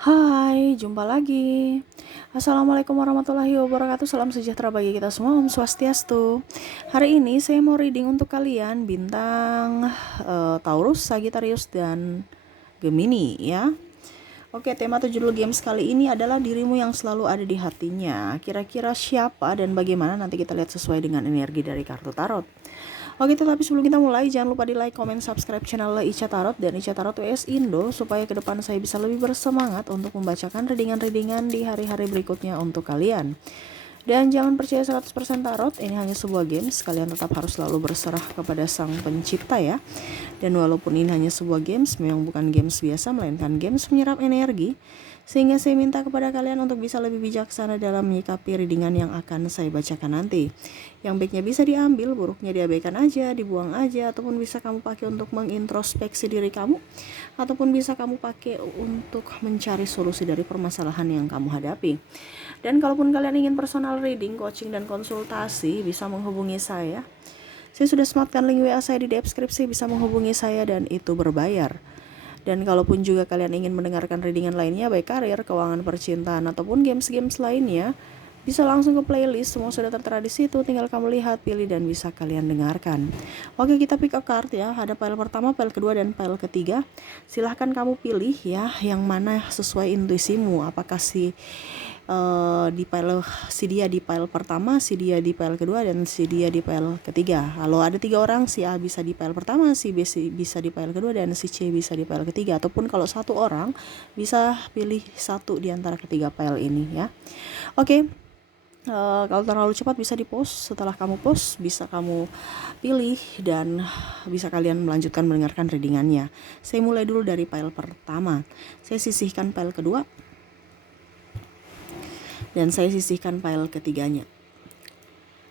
Hai, jumpa lagi. Assalamualaikum warahmatullahi wabarakatuh. Salam sejahtera bagi kita semua. Om Swastiastu. Hari ini saya mau reading untuk kalian bintang Taurus, Sagittarius, dan Gemini ya. Oke, tema atau judul games kali ini adalah dirimu yang selalu ada di hatinya. Kira-kira siapa dan bagaimana, nanti kita lihat sesuai dengan energi dari kartu tarot. Oke, tetapi sebelum kita mulai, jangan lupa di like, comment, subscribe channel Ica Tarot dan Ica Tarot US Indo, supaya ke depan saya bisa lebih bersemangat untuk membacakan readingan-readingan di hari-hari berikutnya untuk kalian. Dan jangan percaya 100% tarot, ini hanya sebuah games, kalian tetap harus selalu berserah kepada sang pencipta ya. Dan walaupun ini hanya sebuah games, memang bukan games biasa, melainkan games menyerap energi, sehingga saya minta kepada kalian untuk bisa lebih bijaksana dalam menyikapi readingan yang akan saya bacakan nanti. Yang baiknya bisa diambil, buruknya diabaikan aja, dibuang aja, ataupun bisa kamu pakai untuk mengintrospeksi diri kamu, ataupun bisa kamu pakai untuk mencari solusi dari permasalahan yang kamu hadapi. Dan kalaupun kalian ingin personal reading, coaching, dan konsultasi, bisa menghubungi saya. Saya sudah sematkan link WA saya di deskripsi, bisa menghubungi saya dan itu berbayar. Dan kalaupun juga kalian ingin mendengarkan readingan lainnya, baik karir, keuangan, percintaan, ataupun games-games lainnya, bisa langsung ke playlist, semua sudah tertera di situ, tinggal kamu lihat, pilih, dan bisa kalian dengarkan. Oke, kita pick a card ya, ada pile pertama, pile kedua, dan pile ketiga. Silahkan kamu pilih ya, yang mana sesuai intuisimu, apakah si dia di pile pertama, si dia di pile kedua, dan si dia di pile ketiga. Kalau ada 3 orang, si A bisa di pile pertama, si B bisa di pile kedua, dan si C bisa di pile ketiga. Ataupun kalau 1 orang bisa pilih 1 di antara ketiga pile ini ya. Oke. Kalau terlalu cepat bisa di post. Setelah kamu post bisa kamu pilih dan bisa kalian melanjutkan mendengarkan readingannya. Saya mulai dulu dari pile pertama. Saya sisihkan pile kedua dan saya sisihkan pile ketiganya.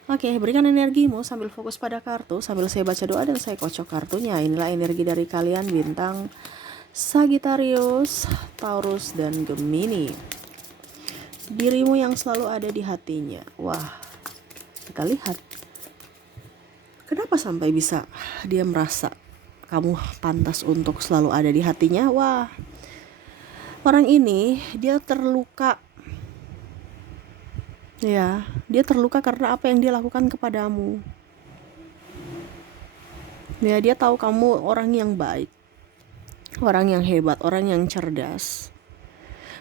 Oke, berikan energimu sambil fokus pada kartu, sambil saya baca doa dan saya kocok kartunya. Inilah energi dari kalian bintang Sagittarius, Taurus, dan Gemini. Dirimu yang selalu ada di hatinya. Wah, kita lihat. Kenapa sampai bisa dia merasa kamu pantas untuk selalu ada di hatinya? Wah, orang ini dia terluka. Ya, dia terluka karena apa yang dia lakukan kepadamu. Ya, dia tahu kamu orang yang baik, orang yang hebat, orang yang cerdas.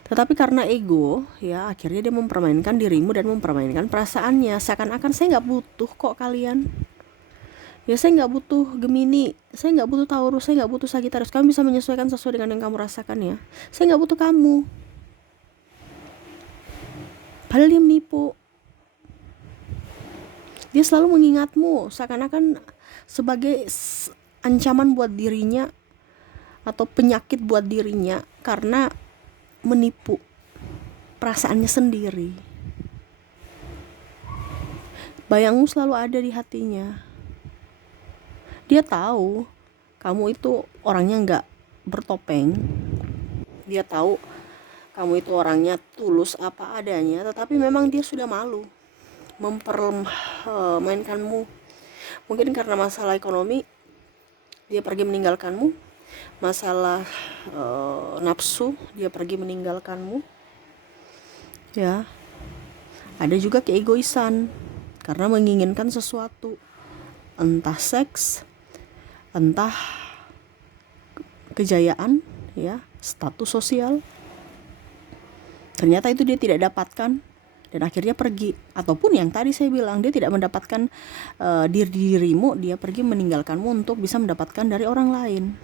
Tetapi karena ego, ya akhirnya dia mempermainkan dirimu dan mempermainkan perasaannya. Seakan-akan saya nggak butuh kok kalian. Ya, saya nggak butuh Gemini, saya nggak butuh Taurus, saya nggak butuh Sagittarius. Kamu bisa menyesuaikan sesuai dengan yang kamu rasakan ya. Saya nggak butuh kamu. Padahal dia menipu. Dia selalu mengingatmu seakan-akan sebagai ancaman buat dirinya atau penyakit buat dirinya karena menipu perasaannya sendiri. Bayangmu selalu ada di hatinya. Dia tahu kamu itu orangnya nggak bertopeng. Dia tahu kamu itu orangnya tulus apa adanya, tetapi memang dia sudah malu mempermainkanmu. Mungkin karena masalah ekonomi dia pergi meninggalkanmu, masalah nafsu dia pergi meninggalkanmu ya. Ada juga keegoisan karena menginginkan sesuatu, entah seks, entah kejayaan ya, status sosial. Ternyata itu dia tidak dapatkan dan akhirnya pergi. Ataupun yang tadi saya bilang, dia tidak mendapatkan dirimu, dia pergi meninggalkanmu untuk bisa mendapatkan dari orang lain.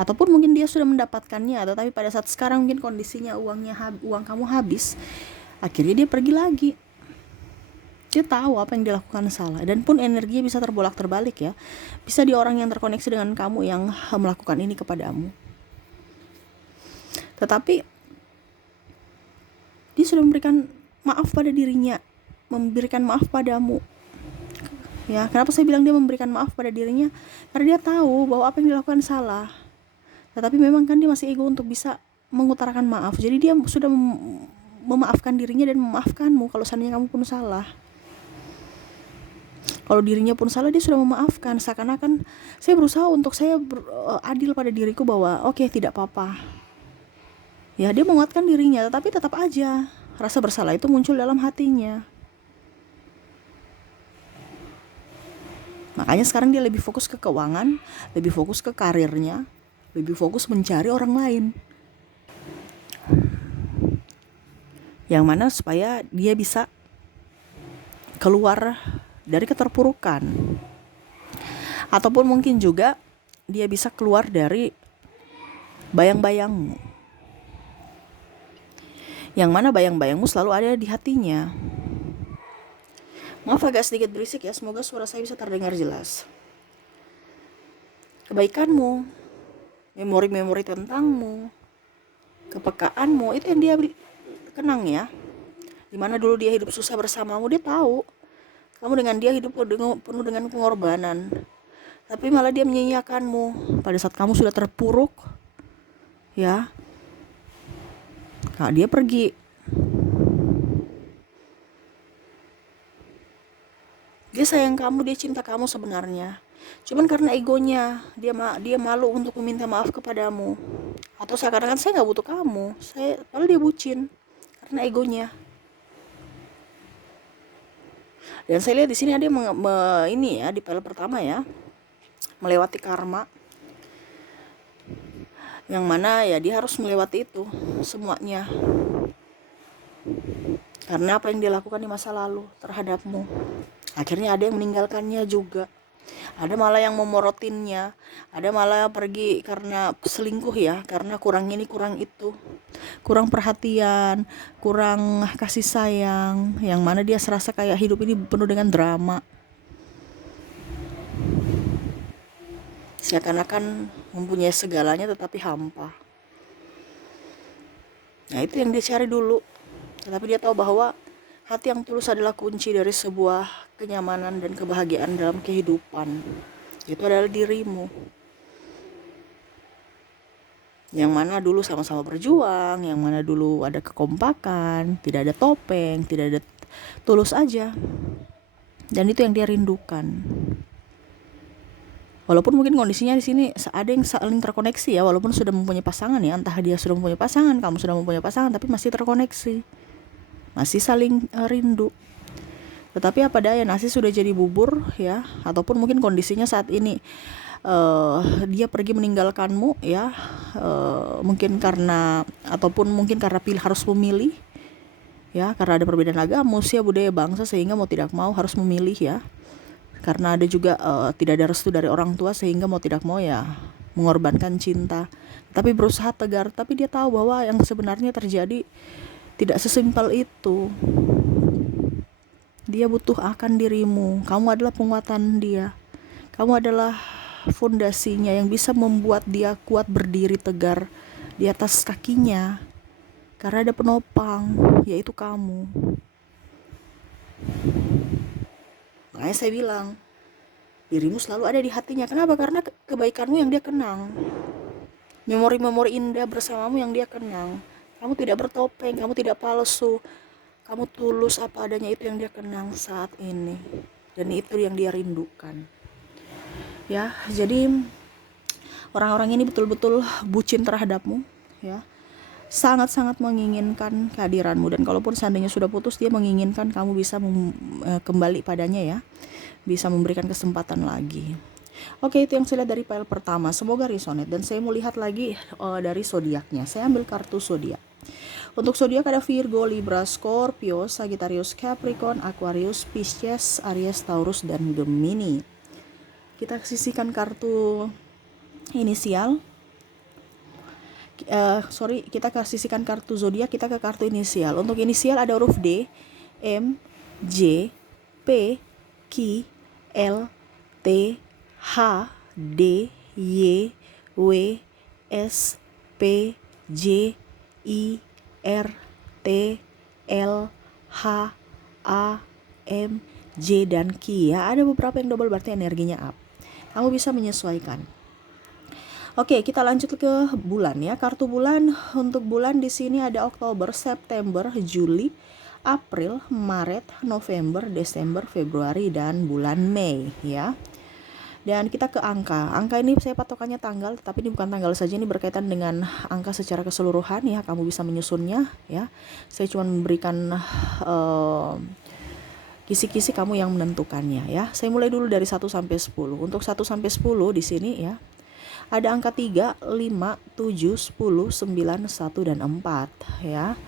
Ataupun mungkin dia sudah mendapatkannya, tetapi pada saat sekarang mungkin kondisinya uang kamu habis, akhirnya dia pergi lagi. Dia tahu apa yang dilakukan salah, dan pun energinya bisa terbolak terbalik ya. Bisa di orang yang terkoneksi dengan kamu yang melakukan ini kepadamu. Tetapi dia sudah memberikan maaf pada dirinya, memberikan maaf padamu. Ya, kenapa saya bilang dia memberikan maaf pada dirinya? Karena dia tahu bahwa apa yang dilakukan salah. Tetapi memang kan dia masih ego untuk bisa mengutarakan maaf. Jadi dia sudah memaafkan dirinya dan memaafkanmu kalau seandainya kamu pun salah. Kalau dirinya pun salah, dia sudah memaafkan. Seakan-akan saya berusaha untuk saya adil pada diriku bahwa oke, tidak apa-apa. Ya, dia menguatkan dirinya, tapi tetap aja rasa bersalah itu muncul dalam hatinya. Makanya sekarang dia lebih fokus ke keuangan, lebih fokus ke karirnya, lebih fokus mencari orang lain. Yang mana supaya dia bisa keluar dari keterpurukan. Ataupun mungkin juga dia bisa keluar dari bayang-bayangmu. Yang mana bayang-bayangmu selalu ada di hatinya. Maaf agak sedikit berisik ya, semoga suara saya bisa terdengar jelas. Kebaikanmu, memori-memori tentangmu, kepekaanmu, itu yang dia kenang ya. Dimana dulu dia hidup susah bersamamu, dia tahu kamu dengan dia hidup penuh dengan pengorbanan. Tapi malah dia menyanyiakanmu pada saat kamu sudah terpuruk. Ya, dia pergi. Dia sayang kamu, dia cinta kamu sebenarnya. Cuman karena egonya, dia malu untuk meminta maaf kepadamu. Atau seakan-akan saya nggak butuh kamu. Padahal dia bucin karena egonya. Dan saya lihat di sini ada yang ini ya, di file pertama ya, melewati karma. Yang mana ya dia harus melewati itu semuanya. Karena apa yang dia lakukan di masa lalu terhadapmu. Akhirnya ada yang meninggalkannya juga. Ada malah yang memorotinnya. Ada malah pergi karena selingkuh ya. Karena kurang ini kurang itu. Kurang perhatian. Kurang kasih sayang. Yang mana dia serasa kayak hidup ini penuh dengan drama. Seakan-akan mempunyai segalanya tetapi hampa. Nah itu yang dia cari dulu. Tetapi dia tahu bahwa hati yang tulus adalah kunci dari sebuah kenyamanan dan kebahagiaan dalam kehidupan. Itu adalah dirimu. Yang mana dulu sama-sama berjuang, yang mana dulu ada kekompakan, tidak ada topeng, tidak ada, tulus aja. Dan itu yang dia rindukan. Walaupun mungkin kondisinya di sini ada yang saling terkoneksi ya, walaupun sudah mempunyai pasangan ya, entah dia sudah mempunyai pasangan, kamu sudah mempunyai pasangan, tapi masih terkoneksi. Masih saling rindu. Tetapi apa daya, nasi sudah jadi bubur ya, ataupun mungkin kondisinya saat ini dia pergi meninggalkanmu ya, mungkin karena ataupun mungkin karena harus memilih ya, karena ada perbedaan agama, usia, budaya, bangsa, sehingga mau tidak mau harus memilih ya. Karena ada juga tidak ada restu dari orang tua, sehingga mau tidak mau ya mengorbankan cinta. Tapi berusaha tegar, tapi dia tahu bahwa yang sebenarnya terjadi tidak sesimpel itu. Dia butuh akan dirimu. Kamu adalah penguatan dia. Kamu adalah fondasinya yang bisa membuat dia kuat berdiri tegar di atas kakinya. Karena ada penopang, yaitu kamu. Makanya saya bilang, dirimu selalu ada di hatinya. Kenapa? Karena kebaikanmu yang dia kenang. Memori-memori indah bersamamu yang dia kenang. Kamu tidak bertopeng, kamu tidak palsu. Kamu tulus apa adanya, itu yang dia kenang saat ini. Dan itu yang dia rindukan. Ya, jadi orang-orang ini betul-betul bucin terhadapmu, ya. Sangat-sangat menginginkan kehadiranmu, dan kalaupun seandainya sudah putus, dia menginginkan kamu bisa kembali padanya ya. Bisa memberikan kesempatan lagi. Oke, itu yang saya lihat dari file pertama. Semoga resonate. Dan saya mau lihat lagi dari zodiaknya. Saya ambil kartu zodiak. Untuk zodiak ada Virgo, Libra, Scorpio, Sagittarius, Capricorn, Aquarius, Pisces, Aries, Taurus, dan Gemini. Kita sisihkan kartu inisial. Kita sisihkan kartu zodiak, kita ke kartu inisial. Untuk inisial ada huruf D, M, J, P, Q, L, T, H, D, Y, W, S, P, J, I, R, T, L, H, A, M, J, dan Q ya. Ada beberapa yang double, berarti energinya up. Kamu bisa menyesuaikan. Oke, kita lanjut ke bulan ya. Kartu bulan, untuk bulan di sini ada Oktober, September, Juli, April, Maret, November, Desember, Februari, dan bulan Mei ya. Dan kita ke angka. Angka ini saya patokannya tanggal, tapi ini bukan tanggal saja, ini berkaitan dengan angka secara keseluruhan ya. Kamu bisa menyusunnya ya. Saya cuma memberikan kisi-kisi, kamu yang menentukannya ya. Saya mulai dulu dari 1 sampai 10. Untuk 1 sampai 10 di sini ya. Ada angka 3, 5, 7, 10, 9, 1 dan 4 ya.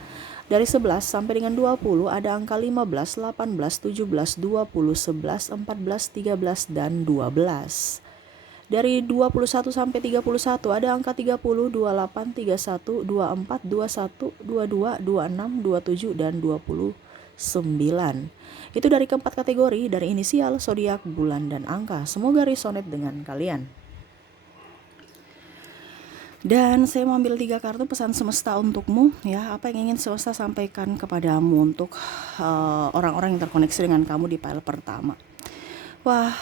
Dari 11 sampai dengan 20 ada angka 15, 18, 17, 20, 11, 14, 13 dan 12. Dari 21 sampai 31 ada angka 30, 28, 31, 24, 21, 22, 26, 27 dan 29. Itu dari keempat kategori, dari inisial, zodiak, bulan dan angka. Semoga resonate dengan kalian. Dan saya mau ambil 3 kartu pesan semesta untukmu ya. Apa yang ingin semesta sampaikan kepadamu untuk orang-orang yang terkoneksi dengan kamu di pile pertama. Wah,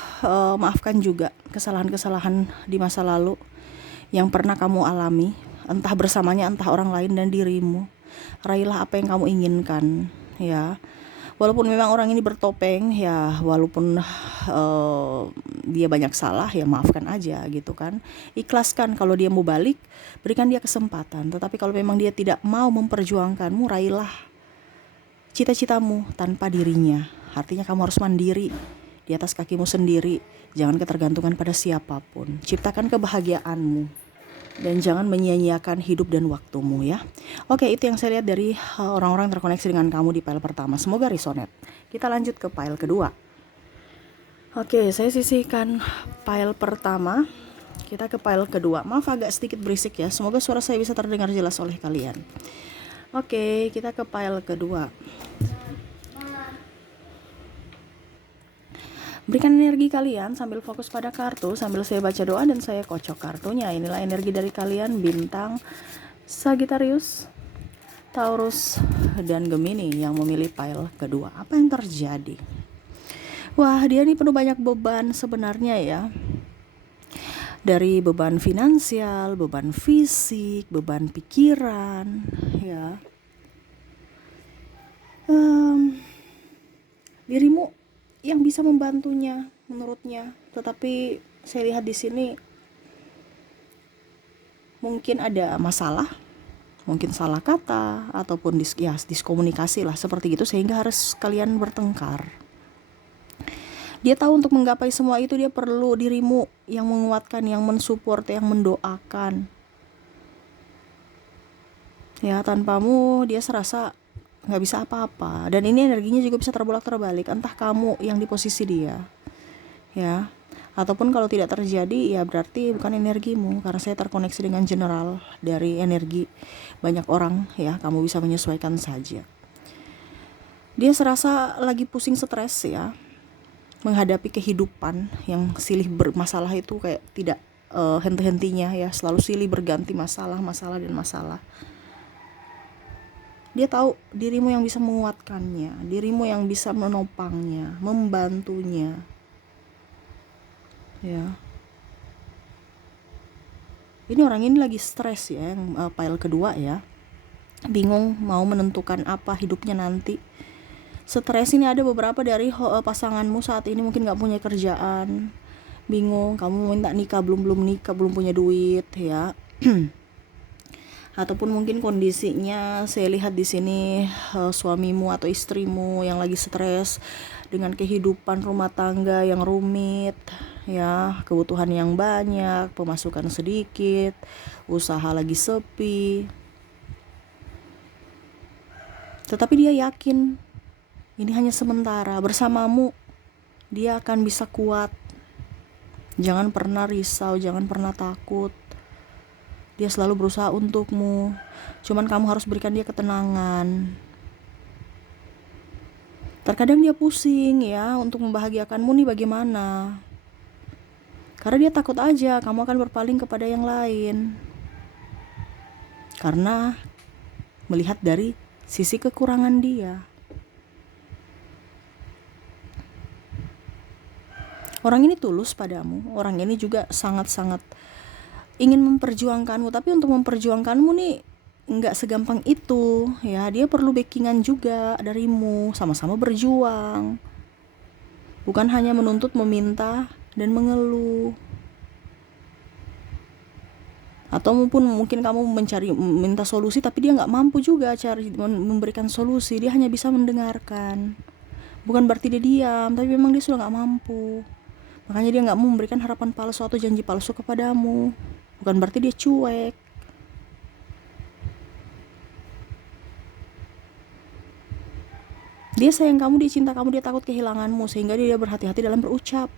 maafkan juga kesalahan-kesalahan di masa lalu yang pernah kamu alami, entah bersamanya, entah orang lain dan dirimu. Raihlah apa yang kamu inginkan ya. Walaupun memang orang ini bertopeng ya, walaupun dia banyak salah ya, maafkan aja gitu kan. Ikhlaskan kalau dia mau balik, berikan dia kesempatan. Tetapi kalau memang dia tidak mau memperjuangkanmu, raihlah cita-citamu tanpa dirinya. Artinya kamu harus mandiri di atas kakimu sendiri. Jangan ketergantungan pada siapapun. Ciptakan kebahagiaanmu dan jangan menyia-nyiakan hidup dan waktumu ya. Oke, itu yang saya lihat dari orang-orang terkoneksi dengan kamu di pile pertama. Semoga resonate. Kita lanjut ke pile kedua. Oke, saya sisihkan pile pertama. Kita ke pile kedua. Maaf agak sedikit berisik ya. Semoga suara saya bisa terdengar jelas oleh kalian. Oke, kita ke pile kedua. Berikan energi kalian sambil fokus pada kartu, sambil saya baca doa dan saya kocok kartunya. Inilah energi dari kalian, bintang Sagittarius, Taurus, dan Gemini yang memilih pile kedua. Apa yang terjadi? Wah, dia ini penuh banyak beban sebenarnya ya. Dari beban finansial, beban fisik, beban pikiran ya. Dirimu yang bisa membantunya menurutnya, tetapi saya lihat di sini mungkin ada masalah, mungkin salah kata ataupun diskomunikasi lah seperti itu, sehingga harus kalian bertengkar. Dia tahu untuk menggapai semua itu dia perlu dirimu yang menguatkan, yang mensupport, yang mendoakan ya. Tanpamu dia serasa nggak bisa apa-apa, dan ini energinya juga bisa terbolak-terbalik, entah kamu yang di posisi dia ya, ataupun kalau tidak terjadi ya berarti bukan energimu, karena saya terkoneksi dengan general dari energi banyak orang ya. Kamu bisa menyesuaikan saja. Dia serasa lagi pusing, stres ya, menghadapi kehidupan yang silih bermasalah itu kayak tidak henti-hentinya ya, selalu silih berganti masalah dan masalah. Dia tahu dirimu yang bisa menguatkannya, dirimu yang bisa menopangnya, membantunya ya. Ini orang ini lagi stres ya, yang pile kedua ya, bingung mau menentukan apa hidupnya nanti. Stres ini ada beberapa dari pasanganmu saat ini mungkin gak punya kerjaan, bingung, kamu minta nikah belum nikah, belum punya duit ya. Ataupun mungkin kondisinya saya lihat di sini suamimu atau istrimu yang lagi stres dengan kehidupan rumah tangga yang rumit ya, kebutuhan yang banyak, pemasukan sedikit, usaha lagi sepi. Tetapi dia yakin ini hanya sementara, bersamamu dia akan bisa kuat. Jangan pernah risau, jangan pernah takut. Dia selalu berusaha untukmu. Cuman kamu harus berikan dia ketenangan. Terkadang dia pusing ya, untuk membahagiakanmu nih bagaimana. Karena dia takut aja kamu akan berpaling kepada yang lain. Karena melihat dari sisi kekurangan dia. Orang ini tulus padamu. Orang ini juga sangat-sangat ingin memperjuangkanmu, tapi untuk memperjuangkanmu nih nggak segampang itu ya. Dia perlu backingan juga darimu, sama-sama berjuang, bukan hanya menuntut, meminta dan mengeluh. Atau mungkin kamu minta solusi tapi dia nggak mampu juga memberikan solusi, dia hanya bisa mendengarkan. Bukan berarti dia diam, tapi memang dia sudah nggak mampu. Makanya dia nggak mau memberikan harapan palsu atau janji palsu kepadamu. Bukan berarti dia cuek. Dia sayang kamu, dia cinta kamu, dia takut kehilanganmu, sehingga dia berhati-hati dalam berucap.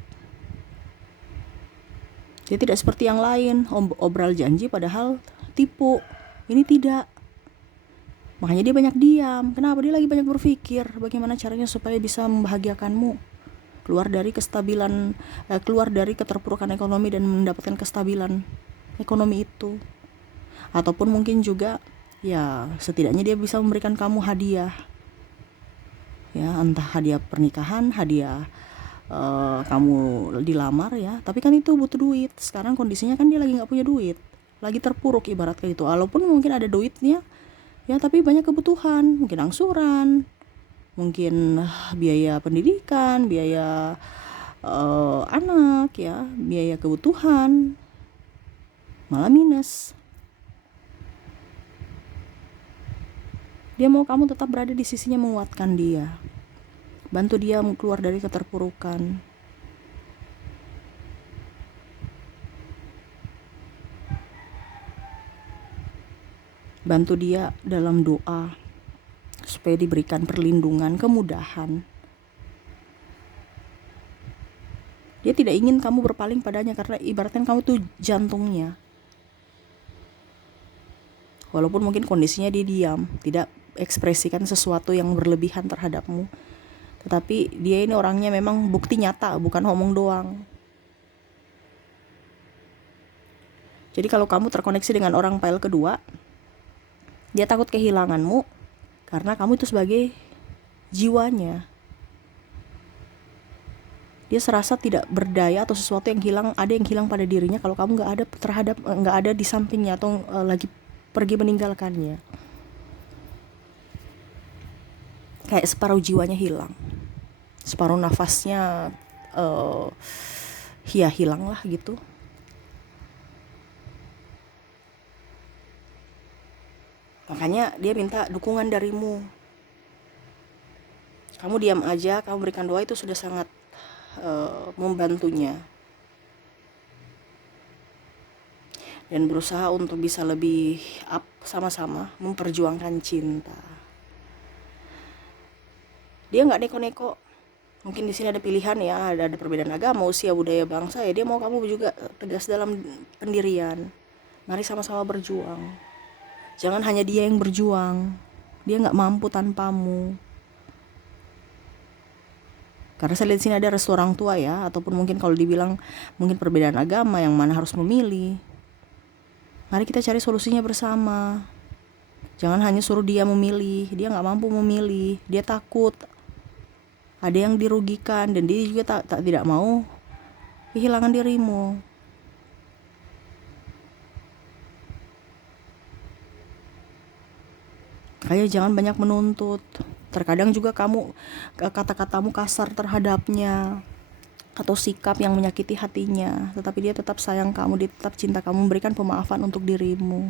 Dia tidak seperti yang lain, obral janji padahal tipu. Ini tidak. Makanya dia banyak diam. Kenapa? Dia lagi banyak berpikir bagaimana caranya supaya bisa membahagiakanmu, keluar dari keluar dari keterpurukan ekonomi dan mendapatkan kestabilan ekonomi itu. Ataupun mungkin juga ya setidaknya dia bisa memberikan kamu hadiah, ya entah hadiah pernikahan, hadiah kamu dilamar ya, tapi kan itu butuh duit. Sekarang kondisinya kan dia lagi nggak punya duit, lagi terpuruk ibarat kayak gitu. Walaupun mungkin ada duitnya ya, tapi banyak kebutuhan, mungkin angsuran, mungkin biaya pendidikan, biaya anak ya, biaya kebutuhan, malah minus. Dia mau kamu tetap berada di sisinya, menguatkan dia, bantu dia keluar dari keterpurukan. Bantu dia dalam doa supaya diberikan perlindungan, kemudahan. Dia tidak ingin kamu berpaling padanya karena ibaratnya kamu tuh jantungnya. Walaupun mungkin kondisinya dia diam, tidak ekspresikan sesuatu yang berlebihan terhadapmu, tetapi dia ini orangnya memang bukti nyata, bukan ngomong doang. Jadi kalau kamu terkoneksi dengan orang pile kedua, dia takut kehilanganmu karena kamu itu sebagai jiwanya. Dia serasa tidak berdaya atau sesuatu yang hilang, ada yang hilang pada dirinya kalau kamu nggak ada di sampingnya atau lagi pergi meninggalkannya. Kayak separuh jiwanya hilang, separuh nafasnya hilang lah gitu. Makanya dia minta dukungan darimu. Kamu diam aja, kamu berikan doa, itu sudah sangat membantunya. Dan berusaha untuk bisa lebih up sama-sama memperjuangkan cinta. Dia nggak neko-neko. Mungkin di sini ada pilihan ya, ada perbedaan agama, usia, budaya, bangsa ya. Dia mau kamu juga tegas dalam pendirian. Mari sama-sama berjuang. Jangan hanya dia yang berjuang. Dia nggak mampu tanpamu. Karena saya lihat sini ada restu orang tua ya, ataupun mungkin kalau dibilang mungkin perbedaan agama yang mana harus memilih. Mari kita cari solusinya bersama. Jangan hanya suruh dia memilih, dia nggak mampu memilih, dia takut ada yang dirugikan, dan dia juga tidak mau kehilangan dirimu. Kayak jangan banyak menuntut. Terkadang juga kata-katamu kasar terhadapnya atau sikap yang menyakiti hatinya, tetapi dia tetap sayang kamu, dia tetap cinta kamu, memberikan pemaafan untuk dirimu.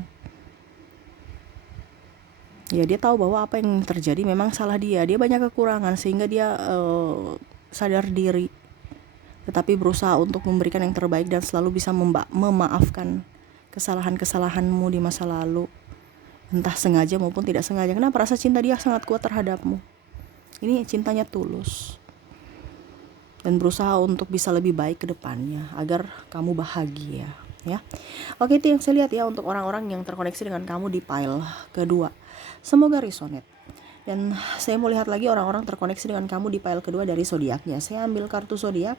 Ya dia tahu bahwa apa yang terjadi memang salah dia banyak kekurangan sehingga dia sadar diri, tetapi berusaha untuk memberikan yang terbaik dan selalu bisa memaafkan kesalahan-kesalahanmu di masa lalu, entah sengaja maupun tidak sengaja. Kenapa? Rasa cinta dia sangat kuat terhadapmu. Ini cintanya tulus dan berusaha untuk bisa lebih baik ke depannya agar kamu bahagia ya. Oke, itu yang saya lihat ya untuk orang-orang yang terkoneksi dengan kamu di pile kedua. Semoga resonate. Dan saya mau lihat lagi orang-orang terkoneksi dengan kamu di pile kedua dari zodiaknya. Saya ambil kartu zodiak.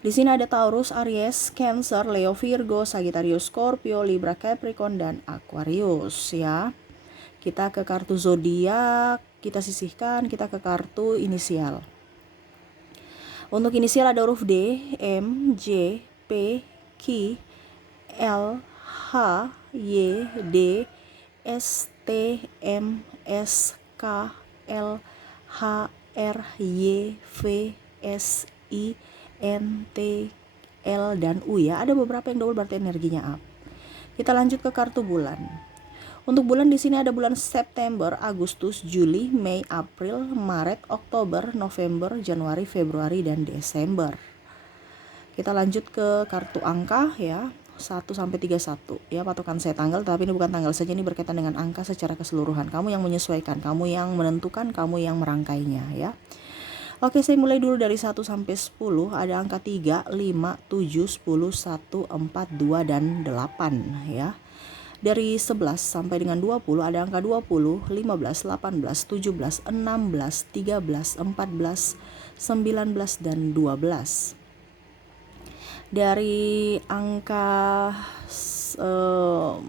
Di sini ada Taurus, Aries, Cancer, Leo, Virgo, Sagittarius, Scorpio, Libra, Capricorn, dan Aquarius ya. Kita ke kartu zodiak, kita sisihkan, kita ke kartu inisial. Untuk inisial ada huruf D, M, J, P, Q, L, H, Y, D, S, T, M, S, K, L, H, R, Y, V, S, I, N, T, L, dan U ya. Ada beberapa yang double berarti energinya up. Kita lanjut ke kartu bulan. Untuk bulan di sini ada bulan September, Agustus, Juli, Mei, April, Maret, Oktober, November, Januari, Februari, dan Desember. Kita lanjut ke kartu angka ya. 1 sampai 31 ya, patokan saya tanggal, tapi ini bukan tanggal saja, ini berkaitan dengan angka secara keseluruhan. Kamu yang menyesuaikan, kamu yang menentukan, kamu yang merangkainya ya. Oke, saya mulai dulu dari 1 sampai 10. Ada angka 3, 5, 7, 10, 1, 4, 2, dan 8 ya. Dari 11 sampai dengan 20 ada angka 20, 15, 18, 17, 16, 13, 14, 19, dan 12. Dari angka 21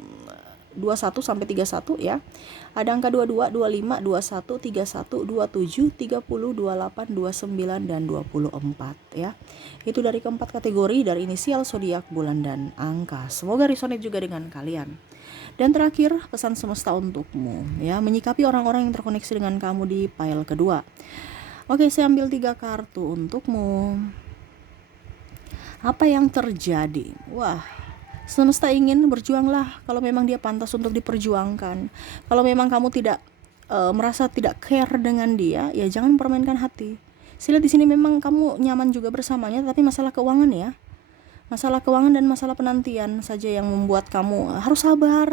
sampai 31 ya. Ada angka 22, 25, 21, 31, 27, 30, 28, 29, dan 24 ya. Itu dari keempat kategori dari inisial, zodiak, bulan, dan angka. Semoga resonate juga dengan kalian. Dan terakhir, pesan semesta untukmu ya, menyikapi orang-orang yang terkoneksi dengan kamu di pile kedua. Oke, saya ambil 3 kartu untukmu. Apa yang terjadi? Wah, semesta ingin berjuanglah kalau memang dia pantas untuk diperjuangkan. Kalau memang kamu tidak merasa tidak care dengan dia, ya jangan mempermainkan hati. Saya lihat di sini memang kamu nyaman juga bersamanya, tapi masalah keuangan ya. Masalah keuangan dan masalah penantian saja yang membuat kamu harus sabar.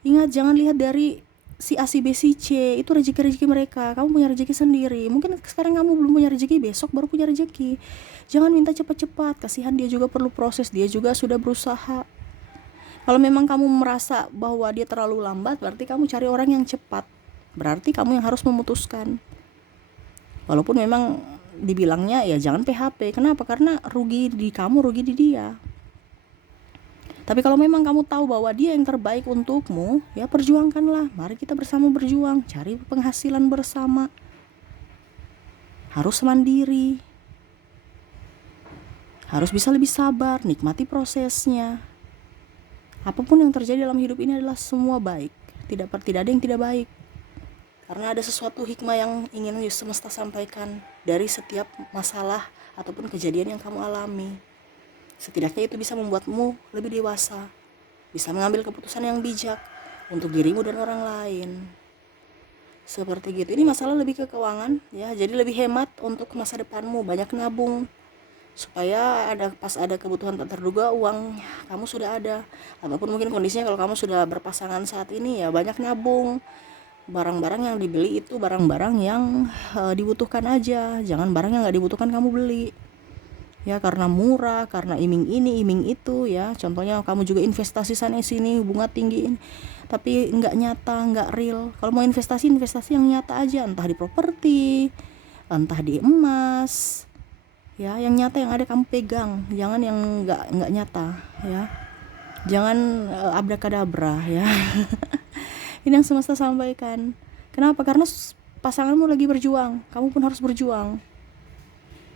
Ingat, jangan lihat dari si A, si B, si C, itu rezeki-rezeki mereka. Kamu punya rezeki sendiri. Mungkin sekarang kamu belum punya rezeki, besok baru punya rezeki. Jangan minta cepat-cepat, kasihan dia juga perlu proses, dia juga sudah berusaha. Kalau memang kamu merasa bahwa dia terlalu lambat, berarti kamu cari orang yang cepat. Berarti kamu yang harus memutuskan. Walaupun memang dibilangnya ya jangan PHP. Kenapa? Karena rugi di kamu, rugi di dia. Tapi kalau memang kamu tahu bahwa dia yang terbaik untukmu, ya perjuangkanlah. Mari kita bersama berjuang, cari penghasilan bersama. Harus mandiri. Harus bisa lebih sabar, nikmati prosesnya. Apapun yang terjadi dalam hidup ini adalah semua baik. Tidak ada yang tidak baik. Karena ada sesuatu hikmah yang ingin semesta sampaikan dari setiap masalah ataupun kejadian yang kamu alami. Setidaknya itu bisa membuatmu lebih dewasa, bisa mengambil keputusan yang bijak untuk dirimu dan orang lain. Seperti gitu. Ini masalah lebih ke keuangan ya, jadi lebih hemat untuk masa depanmu, banyak nabung supaya pas ada kebutuhan tak terduga uang kamu sudah ada. Ataupun mungkin kondisinya kalau kamu sudah berpasangan saat ini ya banyak nabung. Barang-barang yang dibeli itu barang-barang yang dibutuhkan aja, jangan barang yang nggak dibutuhkan kamu beli ya, karena murah, karena iming ini iming itu ya. Contohnya kamu juga investasi sana sini, bunga tinggi, tapi nggak nyata, nggak real. Kalau mau investasi yang nyata aja, entah di properti, entah di emas ya, yang nyata yang ada kamu pegang, jangan yang nggak nyata ya, jangan abrakadabra ya. Ini yang semesta sampaikan. Kenapa? Karena pasanganmu lagi berjuang, kamu pun harus berjuang.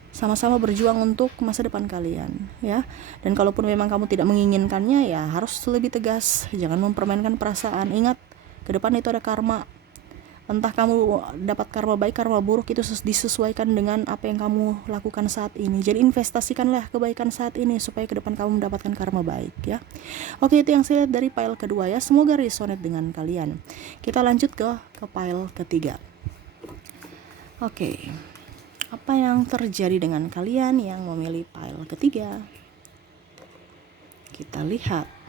Sama-sama berjuang untuk masa depan kalian ya. Dan kalaupun memang kamu tidak menginginkannya ya harus lebih tegas, jangan mempermainkan perasaan. Ingat, ke depan itu ada karma. Entah kamu dapat karma baik, karma buruk, itu disesuaikan dengan apa yang kamu lakukan saat ini. Jadi investasikanlah kebaikan saat ini supaya ke depan kamu mendapatkan karma baik ya. Oke, itu yang saya lihat dari pile kedua ya. Semoga resonate dengan kalian. Kita lanjut ke pile ketiga. Oke. Apa yang terjadi dengan kalian yang memilih pile ketiga? Kita lihat.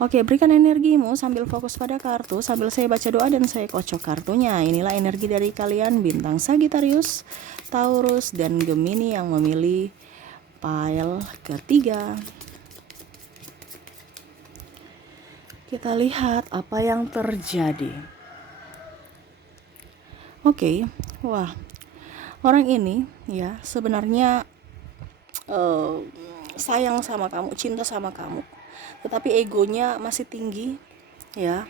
Oke, berikan energimu sambil fokus pada kartu, sambil saya baca doa dan saya kocok kartunya. Inilah energi dari kalian bintang Sagittarius, Taurus, dan Gemini yang memilih pile ketiga. Kita lihat apa yang terjadi. Oke, wah, orang ini ya sebenarnya sayang sama kamu, cinta sama kamu, tetapi egonya masih tinggi ya,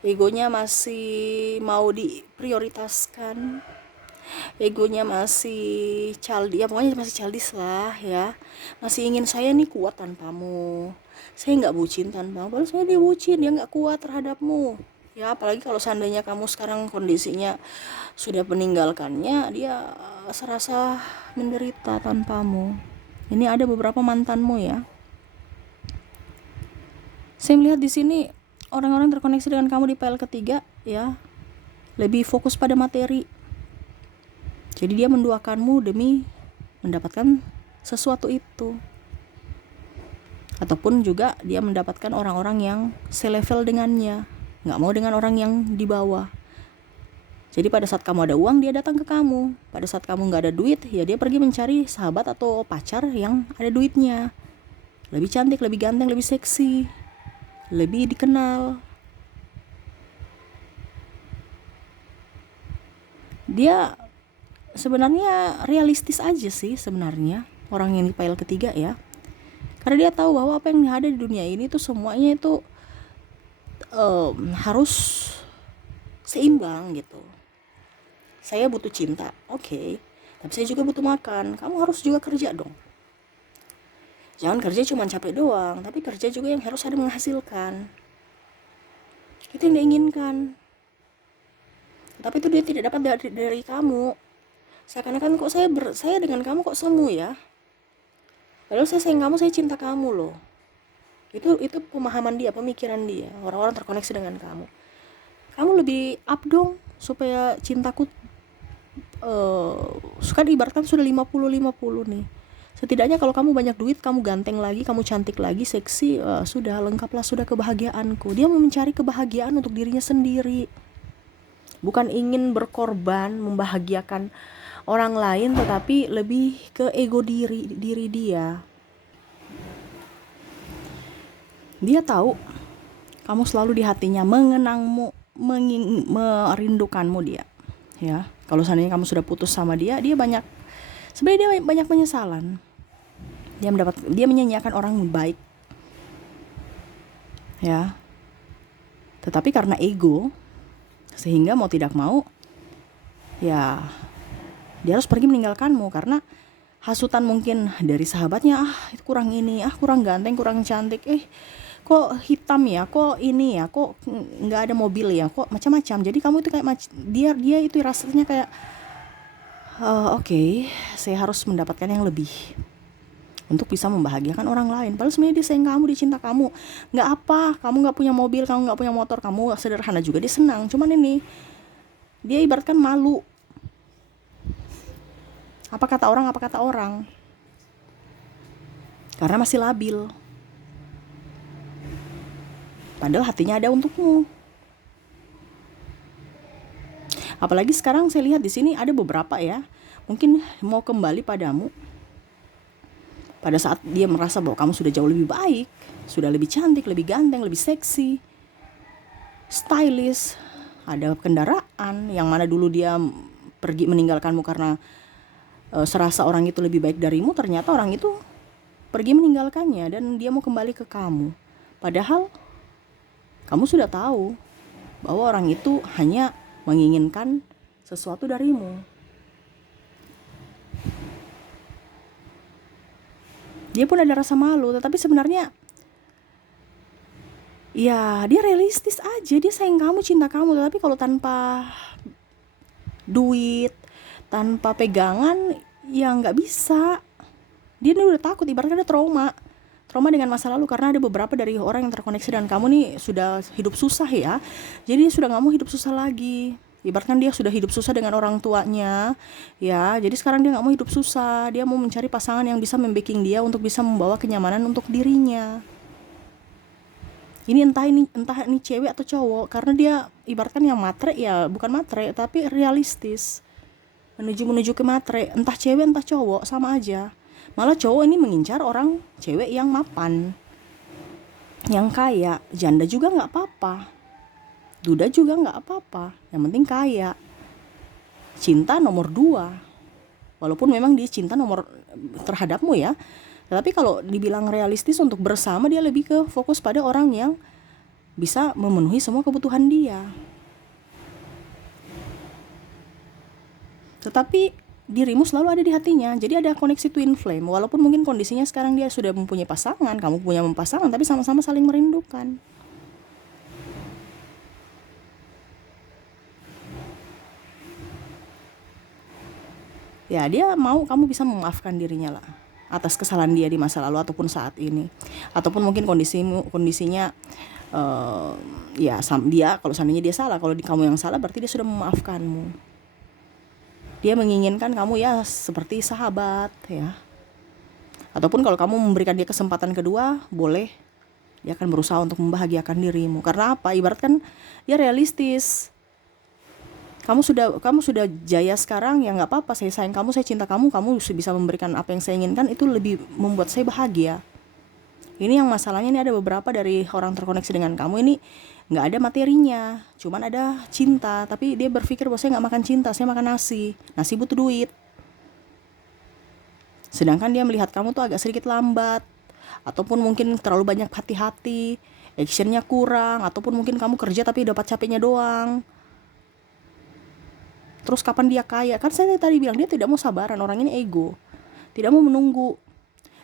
egonya masih mau diprioritaskan, egonya masih childish ya, pokoknya masih childish lah ya, masih ingin saya nih kuat tanpamu, saya nggak bucin tanpamu, padahal sebenarnya dia bucin, dia nggak kuat terhadapmu Ya apalagi kalau seandainya kamu sekarang kondisinya sudah meninggalkannya, dia serasa menderita tanpamu. Ini ada beberapa mantanmu ya. Saya melihat di sini orang-orang terkoneksi dengan kamu di PL ketiga ya, lebih fokus pada materi. Jadi dia menduakanmu demi mendapatkan sesuatu itu. Ataupun juga dia mendapatkan orang-orang yang selevel dengannya, nggak mau dengan orang yang di bawah. Jadi pada saat kamu ada uang, dia datang ke kamu. Pada saat kamu nggak ada duit, ya dia pergi mencari sahabat atau pacar yang ada duitnya. Lebih cantik, lebih ganteng, lebih seksi, lebih dikenal. Dia sebenarnya realistis aja sih sebenarnya orang yang di file ketiga ya. Karena dia tahu bahwa apa yang ada di dunia ini tuh semuanya itu harus seimbang gitu. Saya butuh cinta, oke. Tapi saya juga butuh makan. Kamu harus juga kerja dong. Jangan kerja cuma capek doang, tapi kerja juga yang harus ada menghasilkan. Itu yang dia inginkan. Tapi itu dia tidak dapat dari kamu. Seakan-akan kok saya dengan kamu kok semu ya. Padahal saya sayang kamu, saya cinta kamu loh. Itu pemahaman dia, pemikiran dia. Orang-orang terkoneksi dengan kamu. Kamu lebih up dong supaya cintaku kan ibaratkan sudah 50-50 nih. Setidaknya kalau kamu banyak duit, kamu ganteng lagi, kamu cantik lagi, seksi, sudah lengkaplah, sudah kebahagiaanku. Dia mau mencari kebahagiaan untuk dirinya sendiri. Bukan ingin berkorban membahagiakan orang lain, tetapi lebih ke ego diri dia. Dia tahu kamu selalu di hatinya, mengenangmu, merindukanmu dia. Ya, kalau seandainya kamu sudah putus sama dia sebenarnya dia banyak penyesalan. Dia menyanyiakan orang baik. Ya. Tetapi karena ego, sehingga mau tidak mau ya dia harus pergi meninggalkanmu karena hasutan mungkin dari sahabatnya, itu kurang ini, kurang ganteng, kurang cantik, kok hitam ya, kok ini ya, kok nggak ada mobil ya, kok macam-macam. Jadi kamu itu kayak dia itu rasanya kayak oke, saya harus mendapatkan yang lebih untuk bisa membahagiakan orang lain. Padahal sebenarnya dia sayang kamu, dia cinta kamu. Nggak apa, kamu nggak punya mobil, kamu nggak punya motor, kamu sederhana juga, dia senang. Cuman ini dia ibaratkan malu. Apa kata orang? Karena masih labil. Padahal hatinya ada untukmu. Apalagi sekarang saya lihat di sini ada beberapa ya, mungkin mau kembali padamu pada saat dia merasa bahwa kamu sudah jauh lebih baik, sudah lebih cantik, lebih ganteng, lebih seksi, stylish, ada kendaraan, yang mana dulu dia pergi meninggalkanmu karena serasa orang itu lebih baik darimu. Ternyata orang itu pergi meninggalkannya dan dia mau kembali ke kamu. Padahal kamu sudah tahu bahwa orang itu hanya menginginkan sesuatu darimu. Dia pun ada rasa malu, tetapi sebenarnya ya dia realistis aja. Dia sayang kamu, cinta kamu. Tetapi kalau tanpa duit, tanpa pegangan, ya nggak bisa. Dia udah takut, ibaratnya ada trauma dengan masa lalu. Karena ada beberapa dari orang yang terkoneksi dengan kamu nih sudah hidup susah ya. Jadi dia sudah nggak mau hidup susah lagi. Ibaratkan dia sudah hidup susah dengan orang tuanya ya, jadi sekarang dia nggak mau hidup susah. Dia mau mencari pasangan yang bisa membacking dia untuk bisa membawa kenyamanan untuk dirinya. Ini entah ini cewek atau cowok, karena dia ibaratkan yang matre ya, bukan matre tapi realistis, menuju ke matre. Entah cewek entah cowok sama aja. Malah cowok ini mengincar orang cewek yang mapan, yang kaya. Janda juga nggak apa-apa, duda juga nggak apa-apa, yang penting kaya. Cinta nomor 2, walaupun memang dia cinta nomor terhadapmu ya, tetapi kalau dibilang realistis untuk bersama, dia lebih ke fokus pada orang yang bisa memenuhi semua kebutuhan dia. Tetapi dirimu selalu ada di hatinya. Jadi ada koneksi twin flame. Walaupun mungkin kondisinya sekarang dia sudah mempunyai pasangan, kamu punya pasangan, tapi sama-sama saling merindukan. ya dia mau kamu bisa memaafkan dirinya lah atas kesalahan dia di masa lalu ataupun saat ini, ataupun mungkin kondisinya ya dia kalau seandainya dia salah, kalau kamu yang salah berarti dia sudah memaafkanmu. Dia menginginkan kamu ya seperti sahabat ya. Ataupun kalau kamu memberikan dia kesempatan kedua, boleh. Dia akan berusaha untuk membahagiakan dirimu. Karena apa? Ibarat kan dia realistis. Kamu sudah jaya sekarang, ya nggak apa-apa. Saya sayang kamu, saya cinta kamu. Kamu bisa memberikan apa yang saya inginkan. Itu lebih membuat saya bahagia. Ini yang masalahnya, ini ada beberapa dari orang terkoneksi dengan kamu ini nggak ada materinya, cuman ada cinta. Tapi dia berpikir bahwa saya nggak makan cinta, saya makan nasi. Nasi butuh duit. Sedangkan dia melihat kamu tuh agak sedikit lambat, ataupun mungkin terlalu banyak hati-hati, actionnya kurang, ataupun mungkin kamu kerja tapi dapat capeknya doang. Terus kapan dia kaya? Kan saya tadi bilang dia tidak mau sabaran, orang ini ego, tidak mau menunggu.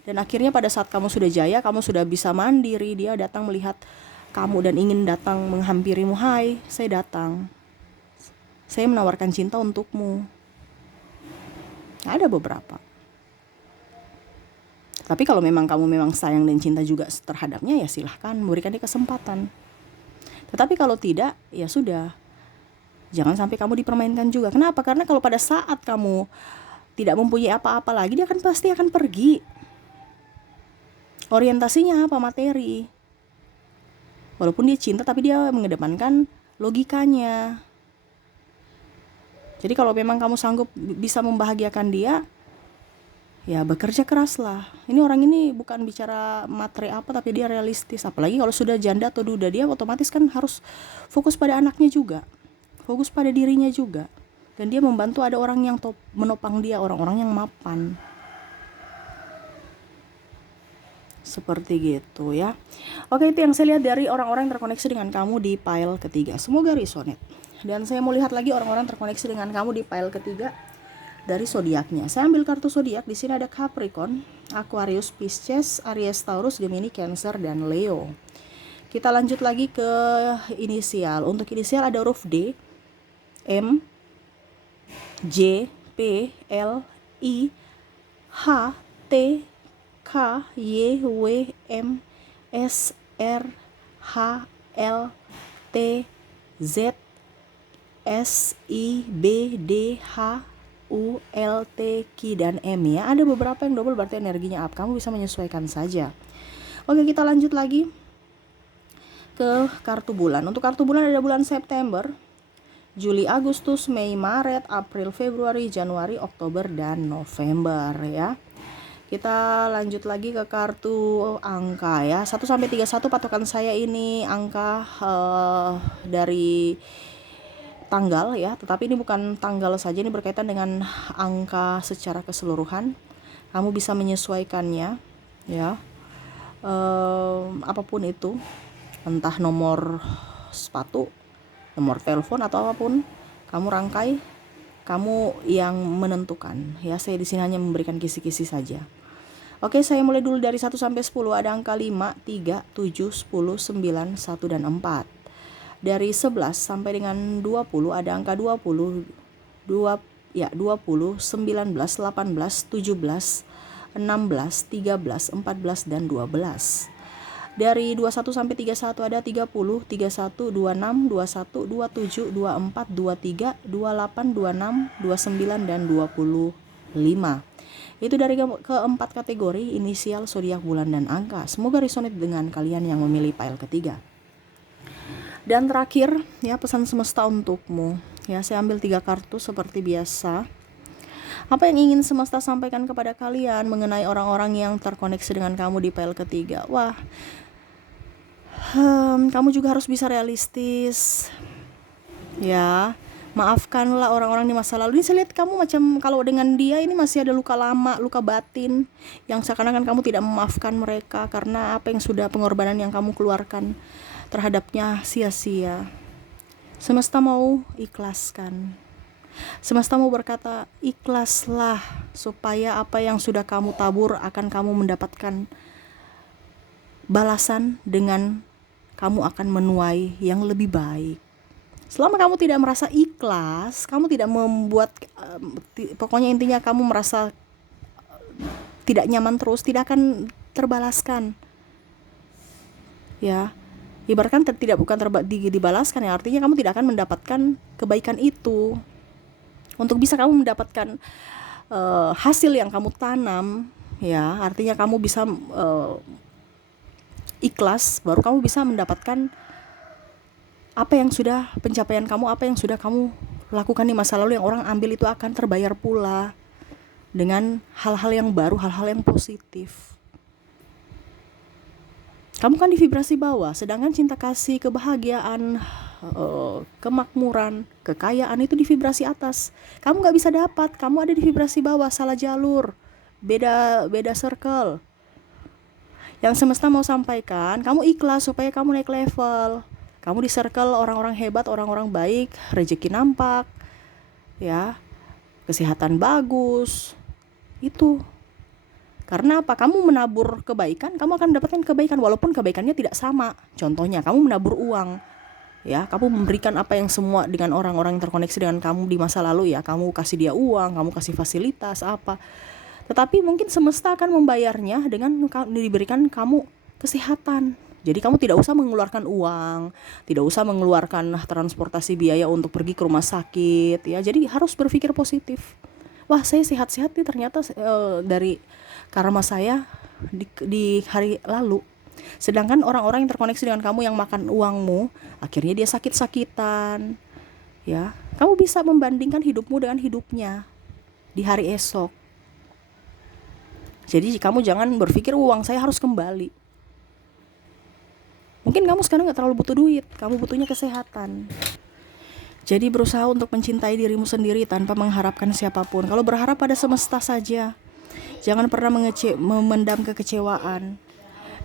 Dan akhirnya pada saat kamu sudah jaya, kamu sudah bisa mandiri, dia datang melihat kamu dan ingin datang menghampirimu. Hai, saya datang, saya menawarkan cinta untukmu. Ada beberapa. Tapi kalau memang kamu memang sayang dan cinta juga terhadapnya, ya silahkan berikan dia kesempatan. Tetapi kalau tidak, ya sudah, jangan sampai kamu dipermainkan juga. Kenapa? Karena kalau pada saat kamu tidak mempunyai apa-apa lagi, dia pasti akan pergi. Orientasinya apa? Materi. Walaupun dia cinta, tapi dia mengedepankan logikanya. Jadi kalau memang kamu sanggup bisa membahagiakan dia, ya bekerja keras lah. Ini orang ini bukan bicara materi apa, tapi dia realistis. Apalagi kalau sudah janda atau duda, dia otomatis kan harus fokus pada anaknya juga, fokus pada dirinya juga. Dan dia membantu ada orang yang menopang dia, orang-orang yang mapan. Seperti gitu ya. Oke, itu yang saya lihat dari orang-orang yang terkoneksi dengan kamu di file ketiga. Semoga resonate. Dan saya mau lihat lagi orang-orang terkoneksi dengan kamu di file ketiga dari zodiaknya. Saya ambil kartu zodiak. Di sini ada Capricorn, Aquarius, Pisces, Aries, Taurus, Gemini, Cancer, dan Leo. Kita lanjut lagi ke inisial. Untuk inisial ada huruf D, M, J, P, L, I, H, T, K, Y, W, M, S, R, H, L, T, Z, S, I, B, D, H, U, L, T, Q, dan M ya. Ada beberapa yang double, berarti energinya up. Kamu bisa menyesuaikan saja. Oke, kita lanjut lagi ke kartu bulan. Untuk kartu bulan ada bulan September, Juli, Agustus, Mei, Maret, April, Februari, Januari, Oktober, dan November ya. Kita lanjut lagi ke kartu angka ya. 1-31 patokan saya ini angka dari tanggal ya. Tetapi ini bukan tanggal saja, ini berkaitan dengan angka secara keseluruhan. Kamu bisa menyesuaikannya ya. Apapun itu, entah nomor sepatu, nomor telepon, atau apapun, kamu rangkai, kamu yang menentukan ya. Saya di sini hanya memberikan kisi-kisi saja. Oke, saya mulai dulu dari 1 sampai 10. Ada angka 5, 3, 7, 10, 9, 1, dan 4. Dari 11 sampai dengan 20 ada angka 20, 20, 19, 18, 17, 16, 13, 14, dan 12. Dari 21 sampai 31 ada 30, 31, 26, 21, 27, 24, 23, 28, 26, 29, dan 25. Itu dari keempat kategori inisial, zodiak, bulan, dan angka. Semoga resonate dengan kalian yang memilih file ketiga. Dan terakhir ya, pesan semesta untukmu ya. Saya ambil 3 kartu seperti biasa. Apa yang ingin semesta sampaikan kepada kalian mengenai orang-orang yang terkoneksi dengan kamu di file ketiga? Wah, kamu juga harus bisa realistis ya. Maafkanlah orang-orang di masa lalu. Ini saya lihat kamu macam kalau dengan dia ini masih ada luka lama, luka batin, yang seakan-akan kamu tidak memaafkan mereka karena apa yang sudah, pengorbanan yang kamu keluarkan terhadapnya sia-sia. Semesta mau ikhlaskan. Semesta mau berkata, ikhlaslah, supaya apa yang sudah kamu tabur akan kamu mendapatkan balasan dengan kamu akan menuai yang lebih baik. Selama kamu tidak merasa ikhlas, kamu tidak membuat pokoknya intinya kamu merasa tidak nyaman terus, tidak akan terbalaskan. Ya, ibaratkan tidak bukan dibalaskan ya, artinya kamu tidak akan mendapatkan kebaikan itu. Untuk bisa kamu mendapatkan hasil yang kamu tanam, ya, artinya kamu bisa ikhlas, baru kamu bisa mendapatkan apa yang sudah pencapaian kamu, apa yang sudah kamu lakukan di masa lalu yang orang ambil itu akan terbayar pula dengan hal-hal yang baru, hal-hal yang positif. Kamu kan di vibrasi bawah, sedangkan cinta kasih, kebahagiaan, kemakmuran, kekayaan itu di vibrasi atas. Kamu gak bisa dapat, kamu ada di vibrasi bawah, salah jalur, beda circle. Yang semesta mau sampaikan, kamu ikhlas supaya kamu naik level. Kamu di circle orang-orang hebat, orang-orang baik, rezeki nampak, ya, kesehatan bagus. Itu karena apa? Kamu menabur kebaikan, kamu akan mendapatkan kebaikan walaupun kebaikannya tidak sama. Contohnya, kamu menabur uang, ya, kamu memberikan apa yang semua dengan orang-orang yang terkoneksi dengan kamu di masa lalu, ya, kamu kasih dia uang, kamu kasih fasilitas apa. Tetapi mungkin semesta akan membayarnya dengan diberikan kamu kesehatan. Jadi kamu tidak usah mengeluarkan uang, tidak usah mengeluarkan transportasi biaya untuk pergi ke rumah sakit, ya. Jadi harus berpikir positif. Wah, saya sehat-sehat nih ternyata dari karma saya di hari lalu. Sedangkan orang-orang yang terkoneksi dengan kamu yang makan uangmu, akhirnya dia sakit-sakitan. Ya, kamu bisa membandingkan hidupmu dengan hidupnya di hari esok. Jadi kamu jangan berpikir uang saya harus kembali. Mungkin kamu sekarang gak terlalu butuh duit, kamu butuhnya kesehatan. Jadi berusaha untuk mencintai dirimu sendiri tanpa mengharapkan siapapun. Kalau berharap pada semesta saja, jangan pernah memendam kekecewaan.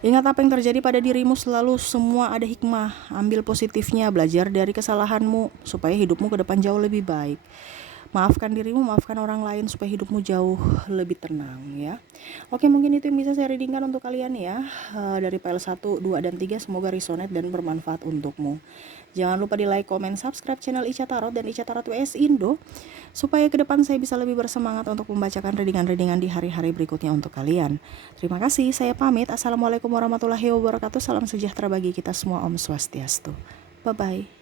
Ingat apa yang terjadi pada dirimu, selalu semua ada hikmah. Ambil positifnya, belajar dari kesalahanmu supaya hidupmu ke depan jauh lebih baik. Maafkan dirimu, maafkan orang lain supaya hidupmu jauh lebih tenang, ya. Oke, mungkin itu yang bisa saya readingkan untuk kalian, ya. Dari file 1, 2, dan 3 semoga resonate dan bermanfaat untukmu. Jangan lupa di like, comment, subscribe channel Ica Tarot dan Ica Tarot WS Indo supaya ke depan saya bisa lebih bersemangat untuk membacakan readingan-readingan di hari-hari berikutnya untuk kalian. Terima kasih, saya pamit. Assalamualaikum warahmatullahi wabarakatuh. Salam sejahtera bagi kita semua. Om Swastiastu. Bye-bye.